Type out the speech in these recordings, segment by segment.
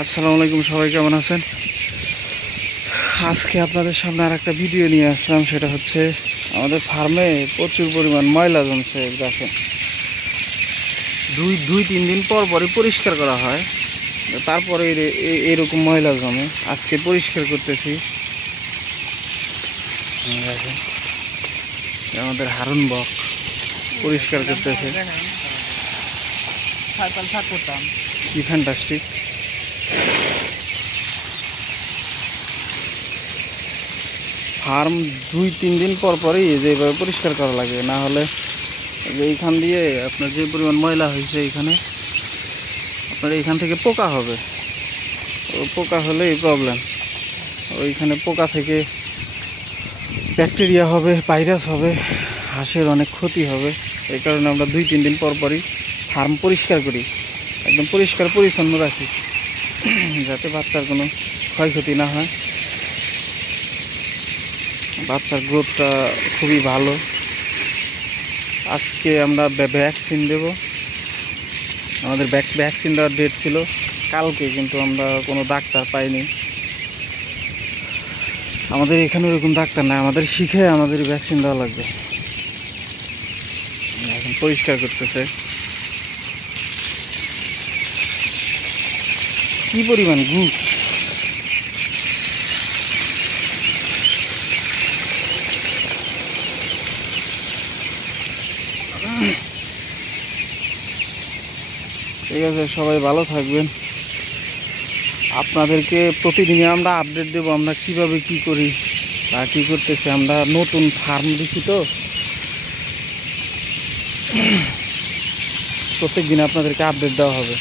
আসসালামু আলাইকুম সবাই কেমন আছেন? আজকে আপনাদের সামনে আর একটা ভিডিও নিয়ে আসলাম সেটা হচ্ছে আমাদের ফার্মে প্রচুর পরিমাণ ময়লা জমছে দেখেন। দুই দুই তিন দিন পর পরই পরিষ্কার করা হয় তারপরে এরকম ময়লা জমে। আজকে পরিষ্কার করতেছি। আমাদের হারুন বক পরিষ্কার করতেছে। কি ফ্যান্টাস্টিক ফার্ম দুই, তিন দিন পর পরই এই যে এভাবে পরিষ্কার করা লাগে। না হলে এইখান দিয়ে আপনার যে পরিমাণ ময়লা হয়েছে এখানে, আপনার এইখান থেকে পোকা হবে। পোকা হলে এই প্রবলেম ওইখানে পোকা থেকে ব্যাকটেরিয়া হবে, ভাইরাস হবে, হাঁসের অনেক ক্ষতি হবে। এই কারণে আমরা দুই, তিন দিন পর পরই ফার্ম পরিষ্কার করি। একদম পরিষ্কার পরিচ্ছন্ন রাখি। যাতে বাচ্চার কোনো ক্ষয়ক্ষতি না হয়। বাচ্চার গ্রোথটা খুবই ভালো। আজকে আমরা ভ্যাকসিন দেব। আমাদের ভ্যাকসিন দেওয়ার ডেট ছিল কালকে, কিন্তু আমরা কোনো ডাক্তার পাইনি। আমাদের এখানে ওরকম ডাক্তার নাই, আমাদের শিখে আমাদের ভ্যাকসিন দেওয়া লাগবে। এখন পরিষ্কার করতেছে। কি পরিমাণ গু ঠিক আছে, সবাই ভালো থাকবেন। আপনাদেরকে প্রতিদিনই আমরা আপডেট দেবো, আমরা কীভাবে কি করি, বা কী করতেছি, আমরা নতুন ফার্ম দিছি তো। প্রত্যেক দিন আপনাদেরকে আপডেট দেওয়া হবে,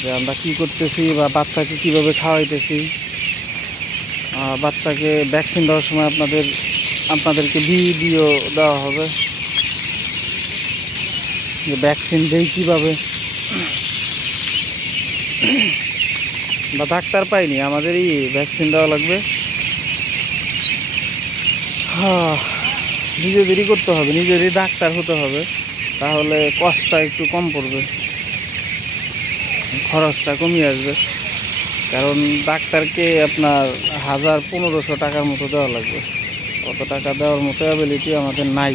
যে আমরা কী করতেছি, বা বাচ্চাকে কীভাবে খাওয়াইতেছি। বাচ্চাকে ভ্যাকসিন দেওয়ার সময় আপনাদের, আপনাদেরকে ভিডিও দেওয়া হবে। যে ভ্যাকসিন দেই কীভাবে? বা ডাক্তার পাইনি আমাদেরই ভ্যাকসিন দেওয়া লাগবে। নিজেদেরই করতে হবে, নিজেরই ডাক্তার হতে হবে। তাহলে কষ্টটা একটু কম পড়বে। খরচটা কমিয়ে আসবে। কারণ ডাক্তারকে আপনার হাজার পনেরোশো টাকার মতো দেওয়া লাগবে। অত টাকা দেওয়ার মতো অ্যাবিলিটি আমাদের নাই।